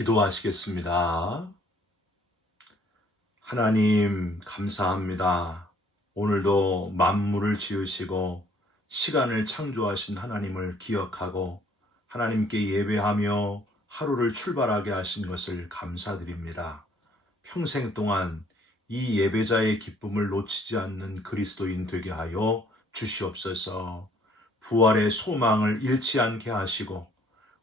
기도하시겠습니다. 하나님, 감사합니다. 오늘도 만물을 지으시고 시간을 창조하신 하나님을 기억하고 하나님께 예배하며 하루를 출발하게 하신 것을 감사드립니다. 평생 동안 이 예배자의 기쁨을 놓치지 않는 그리스도인 되게 하여 주시옵소서. 부활의 소망을 잃지 않게 하시고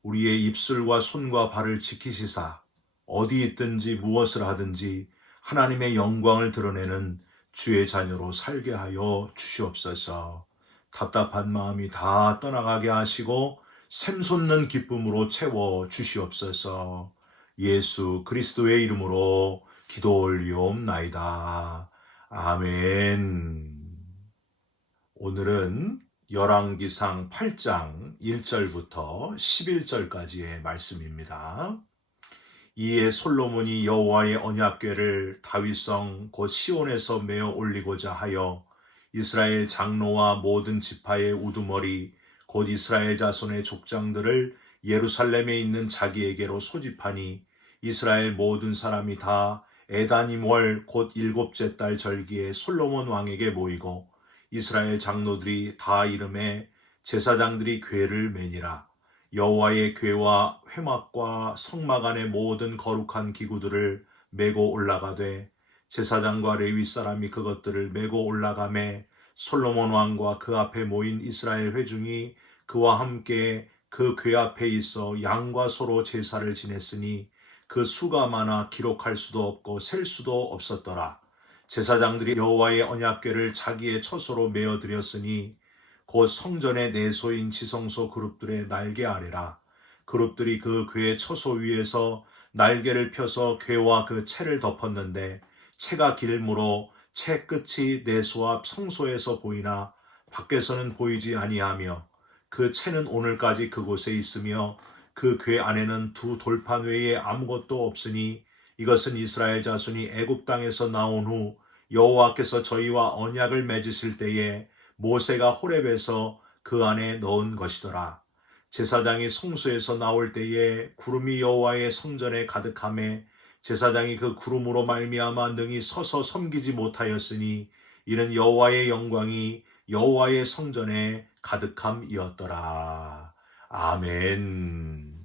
우리의 입술과 손과 발을 지키시사 어디 있든지 무엇을 하든지 하나님의 영광을 드러내는 주의 자녀로 살게 하여 주시옵소서. 답답한 마음이 다 떠나가게 하시고 샘솟는 기쁨으로 채워 주시옵소서. 예수 그리스도의 이름으로 기도 올리옵나이다. 아멘. 오늘은 열왕기상 8장 1절부터 11절까지의 말씀입니다. 이에 솔로몬이 여호와의 언약궤를 다윗성 곧 시온에서 메어 올리고자 하여 이스라엘 장로와 모든 지파의 우두머리 곧 이스라엘 자손의 족장들을 예루살렘에 있는 자기에게로 소집하니 이스라엘 모든 사람이 다 에다님월 곧 일곱째 달 절기에 솔로몬 왕에게 모이고 이스라엘 장로들이 다 이름에 제사장들이 궤를 매니라. 여호와의 궤와 회막과 성막 안의 모든 거룩한 기구들을 메고 올라가되 제사장과 레위 사람이 그것들을 메고 올라가매 솔로몬 왕과 그 앞에 모인 이스라엘 회중이 그와 함께 그 궤 앞에 있어 양과 소로 제사를 지냈으니 그 수가 많아 기록할 수도 없고 셀 수도 없었더라. 제사장들이 여호와의 언약궤를 자기의 처소로 메어 드렸으니 곧 성전의 내소인 지성소 그룹들의 날개 아래라. 그룹들이 그 궤의 처소 위에서 날개를 펴서 궤와 그 채를 덮었는데 채가 길므로 채 끝이 내소 앞 성소에서 보이나 밖에서는 보이지 아니하며 그 채는 오늘까지 그곳에 있으며 그 궤 안에는 두 돌판 외에 아무것도 없으니 이것은 이스라엘 자손이 애굽 땅에서 나온 후 여호와께서 저희와 언약을 맺으실 때에 모세가 호렙에서 그 안에 넣은 것이더라. 제사장이 성소에서 나올 때에 구름이 여호와의 성전에 가득하매 제사장이 그 구름으로 말미암아 능히 서서 섬기지 못하였으니 이는 여호와의 영광이 여호와의 성전에 가득함이었더라. 아멘.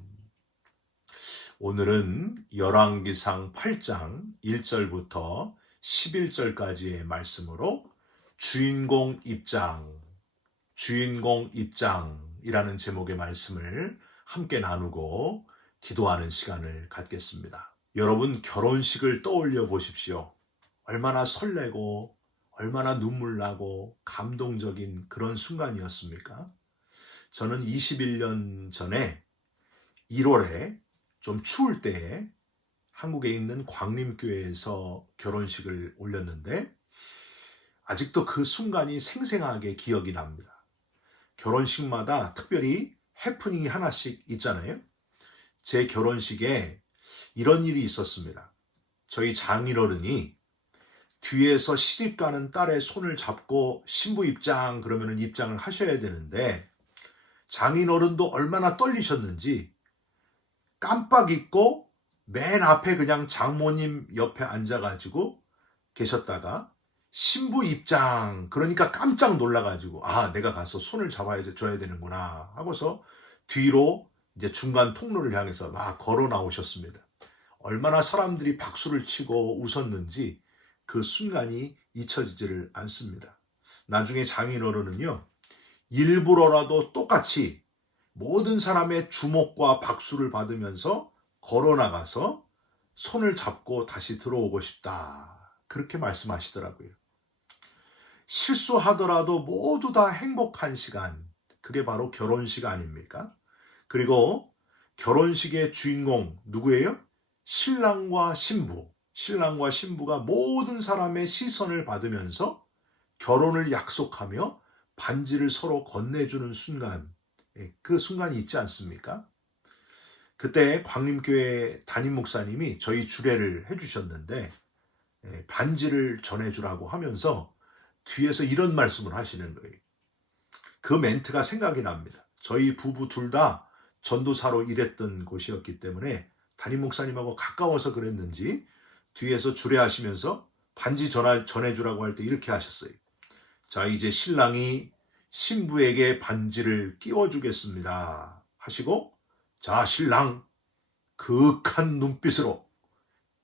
오늘은 열왕기상 8장 1절부터 11절까지의 말씀으로 주인공 입장이라는 제목의 말씀을 함께 나누고 기도하는 시간을 갖겠습니다. 여러분, 결혼식을 떠올려 보십시오. 얼마나 설레고 얼마나 눈물 나고 감동적인 그런 순간이었습니까? 저는 21년 전에 1월에 좀 추울 때에 한국에 있는 광림교회에서 결혼식을 올렸는데 아직도 그 순간이 생생하게 기억이 납니다. 결혼식마다 특별히 해프닝이 하나씩 있잖아요. 제 결혼식에 이런 일이 있었습니다. 저희 장인어른이 뒤에서 시집 가는 딸의 손을 잡고 신부 입장 그러면 입장을 하셔야 되는데 장인어른도 얼마나 떨리셨는지 깜빡 잊고 맨 앞에 그냥 장모님 옆에 앉아가지고 계셨다가 신부 입장 그러니까 깜짝 놀라가지고 내가 가서 손을 줘야 되는구나 하고서 뒤로 이제 중간 통로를 향해서 막 걸어 나오셨습니다. 얼마나 사람들이 박수를 치고 웃었는지 그 순간이 잊혀지지를 않습니다. 나중에 장인어른은요, 일부러라도 똑같이 모든 사람의 주목과 박수를 받으면서 걸어 나가서 손을 잡고 다시 들어오고 싶다. 그렇게 말씀하시더라고요. 실수하더라도 모두 다 행복한 시간. 그게 바로 결혼식 아닙니까? 그리고 결혼식의 주인공 누구예요? 신랑과 신부. 신랑과 신부가 모든 사람의 시선을 받으면서 결혼을 약속하며 반지를 서로 건네주는 순간. 그 순간이 있지 않습니까? 그때 광림교회 담임 목사님이 저희 주례를 해주셨는데 반지를 전해주라고 하면서 뒤에서 이런 말씀을 하시는 거예요. 그 멘트가 생각이 납니다. 저희 부부 둘 다 전도사로 일했던 곳이었기 때문에 담임 목사님하고 가까워서 그랬는지 뒤에서 주례하시면서 반지 전해주라고 할 때 이렇게 하셨어요. 자, 이제 신랑이 신부에게 반지를 끼워주겠습니다 하시고, 자, 신랑 그윽한 눈빛으로,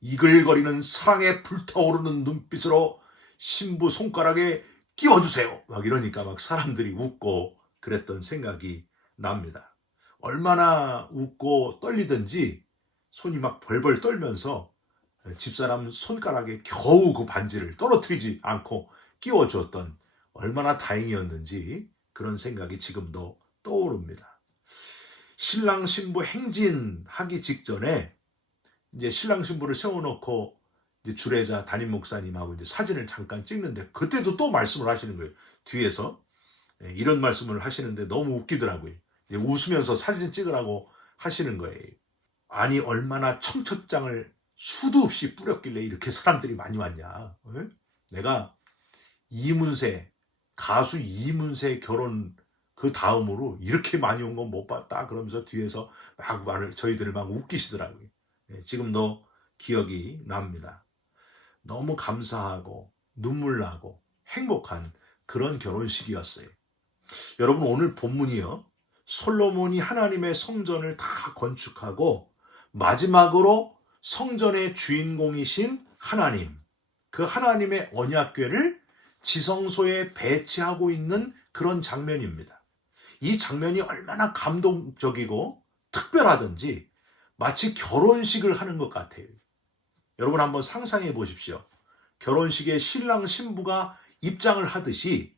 이글거리는 사랑에 불타오르는 눈빛으로 신부 손가락에 끼워주세요 막 이러니까 막 사람들이 웃고 그랬던 생각이 납니다. 얼마나 웃고 떨리든지 손이 막 벌벌 떨면서 집사람 손가락에 겨우 그 반지를 떨어뜨리지 않고 끼워주었던, 얼마나 다행이었는지 그런 생각이 지금도 떠오릅니다. 신랑 신부 행진하기 직전에 이제 신랑 신부를 세워놓고 이제 주례자 담임 목사님하고 이제 사진을 잠깐 찍는데, 그때도 또 말씀을 하시는 거예요. 뒤에서 이런 말씀을 하시는데 너무 웃기더라고요. 웃으면서 사진 찍으라고 하시는 거예요. 아니 얼마나 청첩장을 수도 없이 뿌렸길래 이렇게 사람들이 많이 왔냐. 내가 가수 이문세 결혼 그 다음으로 이렇게 많이 온 건 못 봤다 그러면서 뒤에서 막 저희들을 막 웃기시더라고요. 지금도 기억이 납니다. 너무 감사하고 눈물 나고 행복한 그런 결혼식이었어요. 여러분, 오늘 본문이요, 솔로몬이 하나님의 성전을 다 건축하고 마지막으로 성전의 주인공이신 하나님, 그 하나님의 언약궤를 지성소에 배치하고 있는 그런 장면입니다. 이 장면이 얼마나 감동적이고 특별하든지 마치 결혼식을 하는 것 같아요. 여러분 한번 상상해 보십시오. 결혼식에 신랑 신부가 입장을 하듯이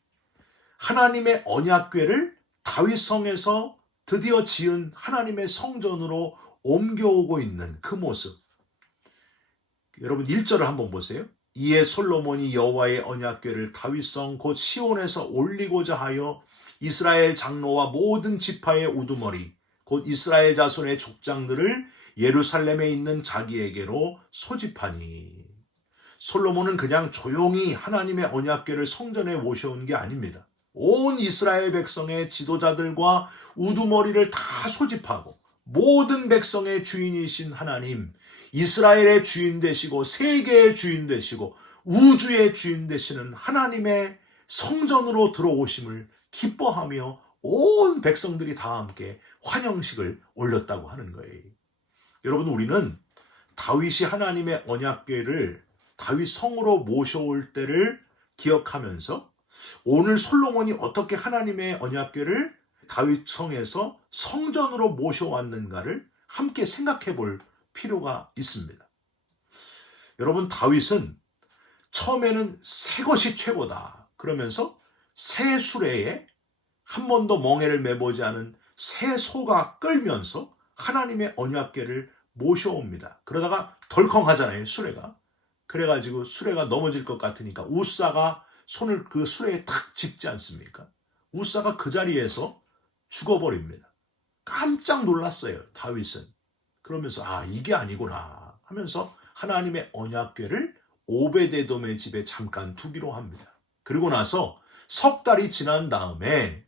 하나님의 언약궤를 다윗성에서 드디어 지은 하나님의 성전으로 옮겨오고 있는 그 모습. 여러분 1절을 한번 보세요. 이에 솔로몬이 여호와의 언약궤를 다윗성 곧 시온에서 올리고자 하여 이스라엘 장로와 모든 지파의 우두머리 곧 이스라엘 자손의 족장들을 예루살렘에 있는 자기에게로 소집하니. 솔로몬은 그냥 조용히 하나님의 언약궤를 성전에 모셔온 게 아닙니다. 온 이스라엘 백성의 지도자들과 우두머리를 다 소집하고 모든 백성의 주인이신 하나님, 이스라엘의 주인 되시고 세계의 주인 되시고 우주의 주인 되시는 하나님의 성전으로 들어오심을 기뻐하며 온 백성들이 다 함께 환영식을 올렸다고 하는 거예요. 여러분, 우리는 다윗이 하나님의 언약궤를 다윗 성으로 모셔올 때를 기억하면서 오늘 솔로몬이 어떻게 하나님의 언약궤를 다윗 성에서 성전으로 모셔왔는가를 함께 생각해 볼 필요가 있습니다. 여러분, 다윗은 처음에는 새 것이 최고다 그러면서 새 수레에 한 번도 멍에를 매보지 않은 새 소가 끌면서 하나님의 언약궤를 모셔옵니다. 그러다가 덜컹하잖아요, 수레가. 그래가지고 수레가 넘어질 것 같으니까 우사가 손을 그 수레에 탁 짚지 않습니까? 우사가 그 자리에서 죽어버립니다. 깜짝 놀랐어요, 다윗은. 그러면서 이게 아니구나 하면서 하나님의 언약궤를 오베데돔의 집에 잠깐 두기로 합니다. 그리고 나서 석 달이 지난 다음에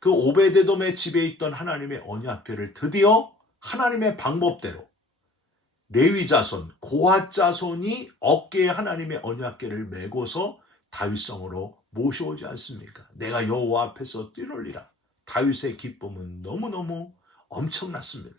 그 오베데돔의 집에 있던 하나님의 언약궤를 드디어 하나님의 방법대로 레위 자손, 고핫 자손이 어깨에 하나님의 언약궤를 메고서 다윗성으로 모셔오지 않습니까? 내가 여호와 앞에서 뛰놀리라. 다윗의 기쁨은 너무너무 엄청났습니다.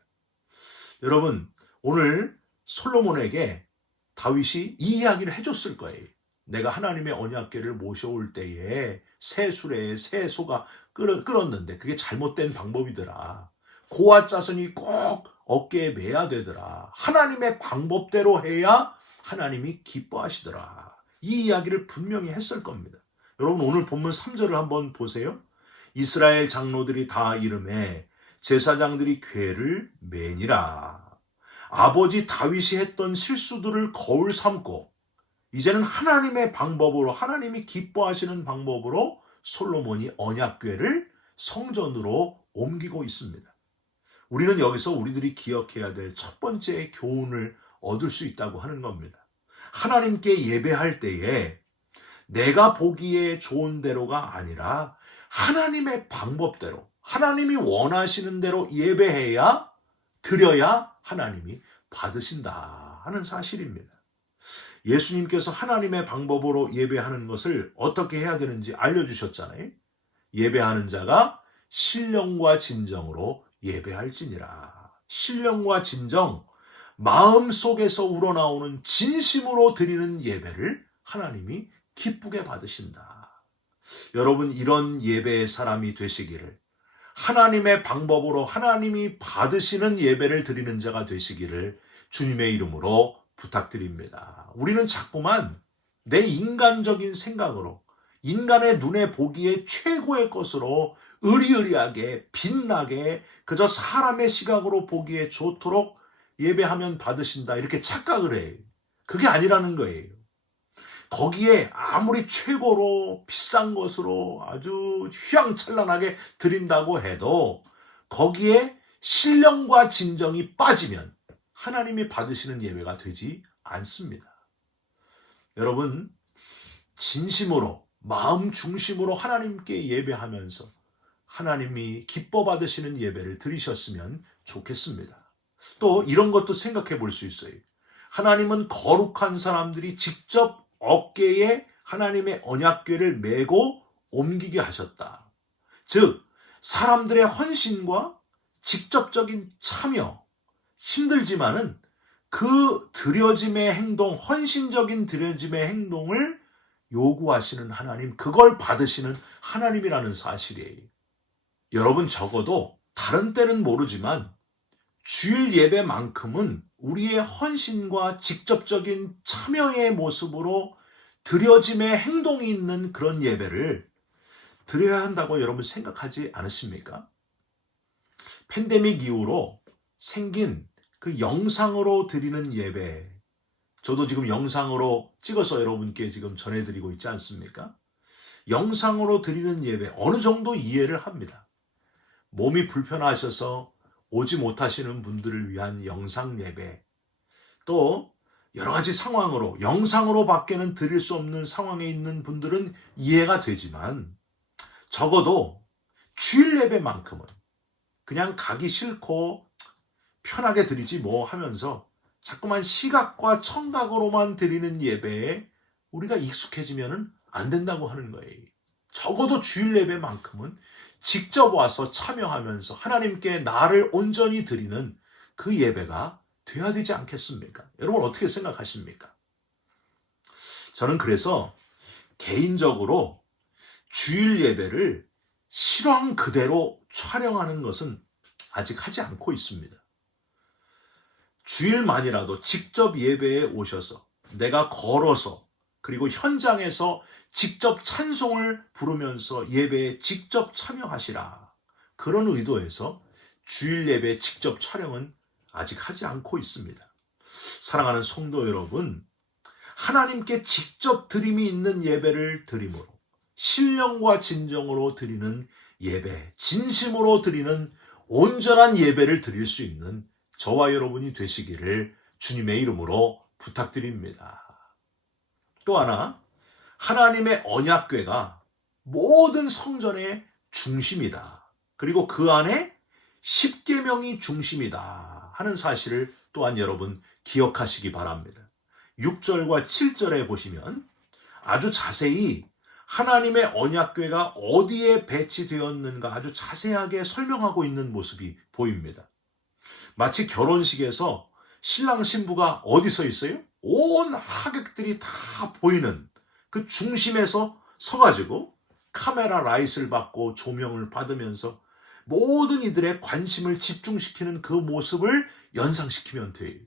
여러분, 오늘 솔로몬에게 다윗이 이 이야기를 해줬을 거예요. 내가 하나님의 언약궤를 모셔올 때에 새 수레에 새 소가 끌었는데 그게 잘못된 방법이더라. 고핫 자손이 꼭 어깨에 매야 되더라. 하나님의 방법대로 해야 하나님이 기뻐하시더라. 이 이야기를 분명히 했을 겁니다. 여러분, 오늘 본문 3절을 한번 보세요. 이스라엘 장로들이 다 이름에 제사장들이 궤를 매니라. 아버지 다윗이 했던 실수들을 거울 삼고 이제는 하나님의 방법으로, 하나님이 기뻐하시는 방법으로 솔로몬이 언약궤를 성전으로 옮기고 있습니다. 우리는 여기서 우리들이 기억해야 될 첫 번째 교훈을 얻을 수 있다고 하는 겁니다. 하나님께 예배할 때에 내가 보기에 좋은 대로가 아니라 하나님의 방법대로, 하나님이 원하시는 대로 예배해야, 드려야 하나님이 받으신다 하는 사실입니다. 예수님께서 하나님의 방법으로 예배하는 것을 어떻게 해야 되는지 알려주셨잖아요. 예배하는 자가 신령과 진정으로 예배할지니라. 신령과 진정, 마음속에서 우러나오는 진심으로 드리는 예배를 하나님이 기쁘게 받으신다. 여러분, 이런 예배의 사람이 되시기를, 하나님의 방법으로 하나님이 받으시는 예배를 드리는 자가 되시기를 주님의 이름으로 부탁드립니다. 우리는 자꾸만 내 인간적인 생각으로, 인간의 눈에 보기에 최고의 것으로 의리의리하게 빛나게 그저 사람의 시각으로 보기에 좋도록 예배하면 받으신다 이렇게 착각을 해요. 그게 아니라는 거예요. 거기에 아무리 최고로 비싼 것으로 아주 휘황찬란하게 드린다고 해도 거기에 신령과 진정이 빠지면 하나님이 받으시는 예배가 되지 않습니다. 여러분, 진심으로 마음 중심으로 하나님께 예배하면서 하나님이 기뻐 받으시는 예배를 드리셨으면 좋겠습니다. 또 이런 것도 생각해 볼 수 있어요. 하나님은 거룩한 사람들이 직접 어깨에 하나님의 언약궤를 메고 옮기게 하셨다. 즉, 사람들의 헌신과 직접적인 참여, 힘들지만은 그 드려짐의 행동, 헌신적인 드려짐의 행동을 요구하시는 하나님, 그걸 받으시는 하나님이라는 사실이에요. 여러분, 적어도 다른 때는 모르지만 주일 예배만큼은 우리의 헌신과 직접적인 참여의 모습으로 드려짐의 행동이 있는 그런 예배를 드려야 한다고 여러분 생각하지 않으십니까? 팬데믹 이후로 생긴 그 영상으로 드리는 예배, 저도 지금 영상으로 찍어서 여러분께 지금 전해드리고 있지 않습니까? 영상으로 드리는 예배 어느 정도 이해를 합니다. 몸이 불편하셔서 오지 못하시는 분들을 위한 영상 예배, 또 여러 가지 상황으로 영상으로 밖에는 드릴 수 없는 상황에 있는 분들은 이해가 되지만 적어도 주일 예배만큼은 그냥 가기 싫고 편하게 드리지 뭐 하면서 자꾸만 시각과 청각으로만 드리는 예배에 우리가 익숙해지면 안 된다고 하는 거예요. 적어도 주일 예배만큼은 직접 와서 참여하면서 하나님께 나를 온전히 드리는 그 예배가 돼야 되지 않겠습니까? 여러분 어떻게 생각하십니까? 저는 그래서 개인적으로 주일 예배를 실황 그대로 촬영하는 것은 아직 하지 않고 있습니다. 주일만이라도 직접 예배에 오셔서 내가 걸어서 그리고 현장에서 직접 찬송을 부르면서 예배에 직접 참여하시라. 그런 의도에서 주일 예배 직접 촬영은 아직 하지 않고 있습니다. 사랑하는 성도 여러분, 하나님께 직접 드림이 있는 예배를 드림으로 신령과 진정으로 드리는 예배, 진심으로 드리는 온전한 예배를 드릴 수 있는 저와 여러분이 되시기를 주님의 이름으로 부탁드립니다. 또 하나, 하나님의 언약궤가 모든 성전의 중심이다. 그리고 그 안에 십계명이 중심이다 하는 사실을 또한 여러분 기억하시기 바랍니다. 6절과 7절에 보시면 아주 자세히 하나님의 언약궤가 어디에 배치되었는가 아주 자세하게 설명하고 있는 모습이 보입니다. 마치 결혼식에서 신랑 신부가 어디 서 있어요? 온 하객들이 다 보이는 그 중심에서 서가지고 카메라 라이트를 받고 조명을 받으면서 모든 이들의 관심을 집중시키는 그 모습을 연상시키면 돼요.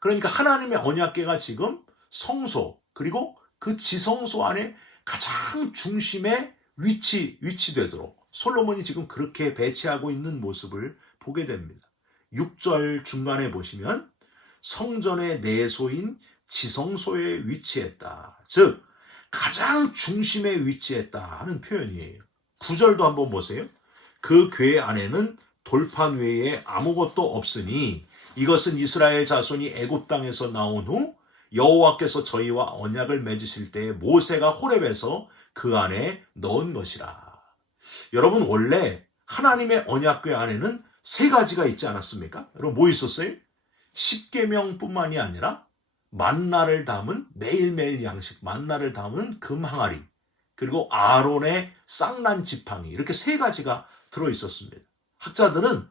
그러니까 하나님의 언약궤가 지금 성소 그리고 그 지성소 안에 가장 중심에 위치되도록 솔로몬이 지금 그렇게 배치하고 있는 모습을 보게 됩니다. 6절 중간에 보시면 성전의 내소인 지성소에 위치했다. 즉 가장 중심에 위치했다 하는 표현이에요. 9절도 한번 보세요. 그 궤 안에는 돌판 외에 아무것도 없으니 이것은 이스라엘 자손이 애굽 땅에서 나온 후 여호와께서 저희와 언약을 맺으실 때 모세가 호렙에서 그 안에 넣은 것이라. 여러분 원래 하나님의 언약궤 안에는 세 가지가 있지 않았습니까? 여러분 뭐 있었어요? 십계명뿐만이 아니라 만나를 담은 매일매일 양식, 만나를 담은 금 항아리, 그리고 아론의 쌍난 지팡이, 이렇게 세 가지가 들어있었습니다. 학자들은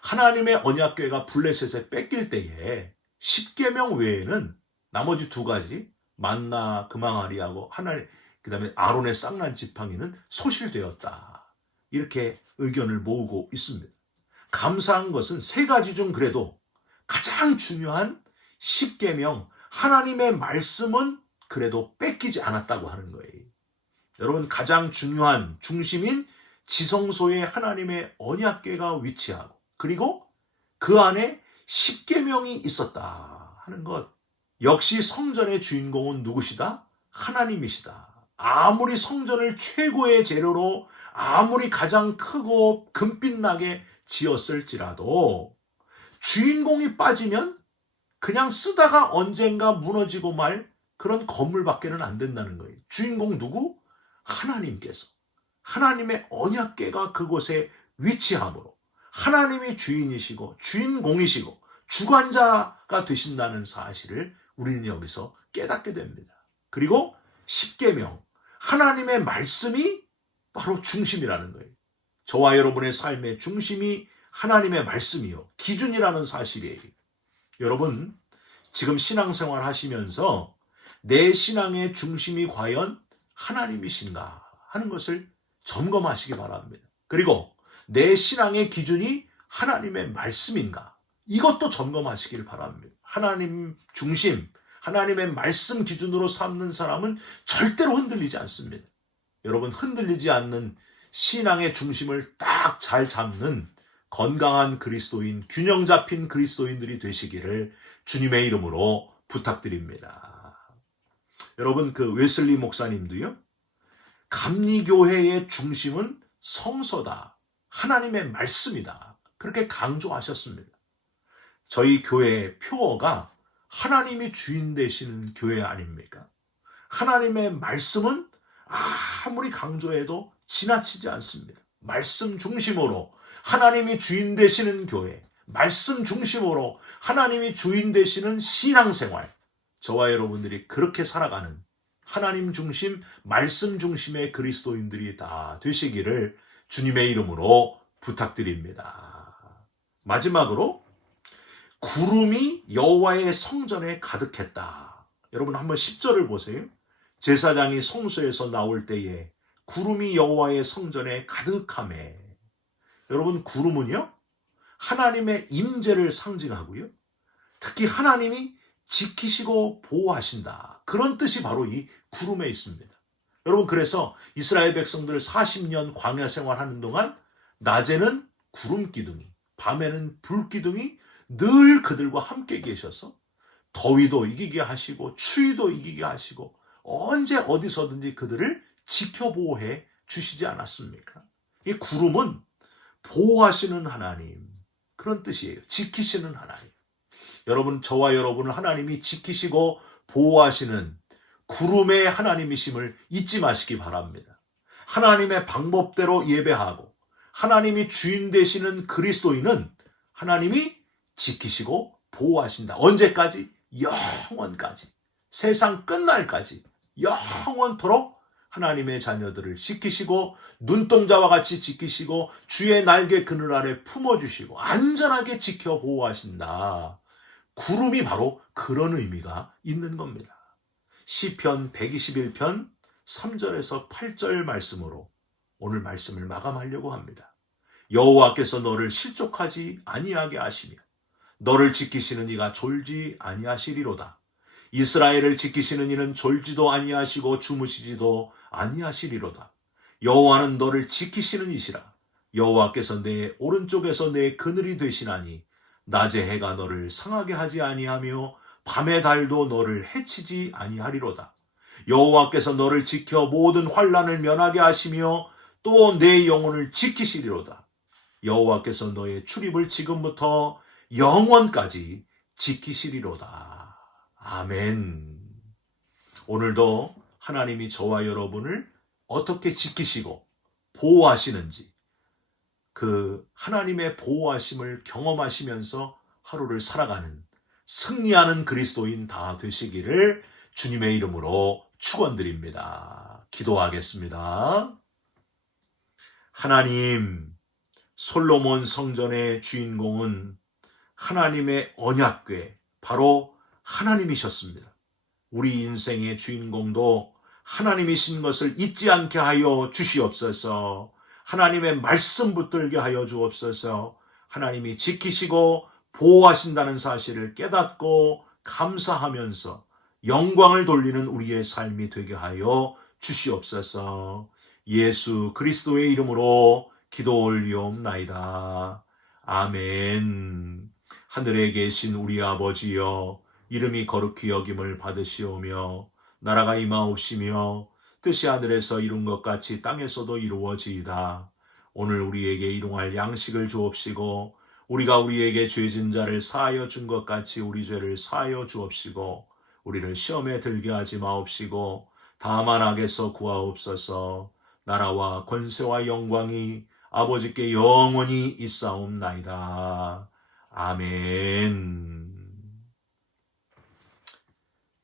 하나님의 언약궤가 블레셋에 뺏길 때에 십계명 외에는 나머지 두 가지, 만나 금 항아리하고 하나님, 그 다음에 아론의 쌍난 지팡이는 소실되었다, 이렇게 의견을 모으고 있습니다. 감사한 것은 세 가지 중 그래도 가장 중요한 십계명, 하나님의 말씀은 그래도 뺏기지 않았다고 하는 거예요. 여러분, 가장 중요한 중심인 지성소에 하나님의 언약궤가 위치하고, 그리고 그 안에 십계명이 있었다 하는 것. 역시 성전의 주인공은 누구시다? 하나님이시다. 아무리 성전을 최고의 재료로, 아무리 가장 크고 금빛나게 지었을지라도 주인공이 빠지면 그냥 쓰다가 언젠가 무너지고 말 그런 건물밖에는 안 된다는 거예요. 주인공 누구? 하나님께서. 하나님의 언약궤가 그곳에 위치함으로 하나님이 주인이시고 주인공이시고 주관자가 되신다는 사실을 우리는 여기서 깨닫게 됩니다. 그리고 십계명, 하나님의 말씀이 바로 중심이라는 거예요. 저와 여러분의 삶의 중심이 하나님의 말씀이요, 기준이라는 사실이에요. 여러분, 지금 신앙생활 하시면서 내 신앙의 중심이 과연 하나님이신가 하는 것을 점검하시기 바랍니다. 그리고 내 신앙의 기준이 하나님의 말씀인가, 이것도 점검하시길 바랍니다. 하나님 중심, 하나님의 말씀 기준으로 삼는 사람은 절대로 흔들리지 않습니다. 여러분, 흔들리지 않는 신앙의 중심을 딱 잘 잡는 건강한 그리스도인, 균형 잡힌 그리스도인들이 되시기를 주님의 이름으로 부탁드립니다. 여러분, 그 웨슬리 목사님도요, 감리교회의 중심은 성서다, 하나님의 말씀이다, 그렇게 강조하셨습니다. 저희 교회의 표어가 하나님이 주인 되시는 교회 아닙니까? 하나님의 말씀은 아무리 강조해도 지나치지 않습니다. 말씀 중심으로 하나님이 주인 되시는 교회, 말씀 중심으로 하나님이 주인 되시는 신앙생활, 저와 여러분들이 그렇게 살아가는 하나님 중심, 말씀 중심의 그리스도인들이 다 되시기를 주님의 이름으로 부탁드립니다. 마지막으로 구름이 여호와의 성전에 가득했다. 여러분, 한번 10절을 보세요. 제사장이 성소에서 나올 때에 구름이 여호와의 성전에 가득하매. 여러분, 구름은요, 하나님의 임재를 상징하고요, 특히 하나님이 지키시고 보호하신다, 그런 뜻이 바로 이 구름에 있습니다. 여러분, 그래서 이스라엘 백성들 40년 광야 생활하는 동안 낮에는 구름 기둥이, 밤에는 불 기둥이 늘 그들과 함께 계셔서 더위도 이기게 하시고 추위도 이기게 하시고 언제 어디서든지 그들을 지켜보호해 주시지 않았습니까? 이 구름은 보호하시는 하나님, 그런 뜻이에요. 지키시는 하나님. 여러분, 저와 여러분을 하나님이 지키시고 보호하시는 구름의 하나님이심을 잊지 마시기 바랍니다. 하나님의 방법대로 예배하고 하나님이 주인 되시는 그리스도인은 하나님이 지키시고 보호하신다. 언제까지? 영원까지. 세상 끝날까지 영원토록 하나님의 자녀들을 지키시고 눈동자와 같이 지키시고 주의 날개 그늘 아래 품어주시고 안전하게 지켜 보호하신다. 구름이 바로 그런 의미가 있는 겁니다. 시편 121편 3절에서 8절 말씀으로 오늘 말씀을 마감하려고 합니다. 여호와께서 너를 실족하지 아니하게 하시며 너를 지키시는 이가 졸지 아니하시리로다. 이스라엘을 지키시는 이는 졸지도 아니하시고 주무시지도 아니하시리로다. 여호와는 너를 지키시는 이시라. 여호와께서 내 오른쪽에서 내 그늘이 되시나니 낮에 해가 너를 상하게 하지 아니하며 밤의 달도 너를 해치지 아니하리로다. 여호와께서 너를 지켜 모든 환난을 면하게 하시며 또 내 영혼을 지키시리로다. 여호와께서 너의 출입을 지금부터 영원까지 지키시리로다. 아멘. 오늘도 하나님이 저와 여러분을 어떻게 지키시고 보호하시는지, 그 하나님의 보호하심을 경험하시면서 하루를 살아가는 승리하는 그리스도인 다 되시기를 주님의 이름으로 축원드립니다. 기도하겠습니다. 하나님, 솔로몬 성전의 주인공은 하나님의 언약궤, 바로 하나님이셨습니다. 우리 인생의 주인공도 하나님이신 것을 잊지 않게 하여 주시옵소서. 하나님의 말씀 붙들게 하여 주옵소서. 하나님이 지키시고 보호하신다는 사실을 깨닫고 감사하면서 영광을 돌리는 우리의 삶이 되게 하여 주시옵소서. 예수 그리스도의 이름으로 기도 올리옵나이다. 아멘. 하늘에 계신 우리 아버지여, 이름이 거룩히 여김을 받으시오며 나라가 임하옵시며 뜻이 하늘에서 이룬 것 같이 땅에서도 이루어지이다. 오늘 우리에게 일용할 양식을 주옵시고 우리가 우리에게 죄진 자를 사하여 준 것 같이 우리 죄를 사하여 주옵시고 우리를 시험에 들게 하지 마옵시고 다만 악에서 구하옵소서. 나라와 권세와 영광이 아버지께 영원히 있사옵나이다. 아멘.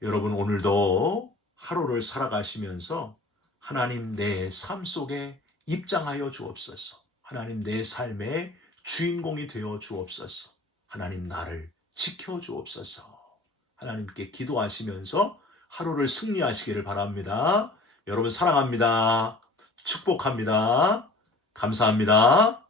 여러분, 오늘도 하루를 살아가시면서 하나님 내 삶 속에 입장하여 주옵소서. 하나님 내 삶의 주인공이 되어 주옵소서. 하나님 나를 지켜 주옵소서. 하나님께 기도하시면서 하루를 승리하시기를 바랍니다. 여러분 사랑합니다. 축복합니다. 감사합니다.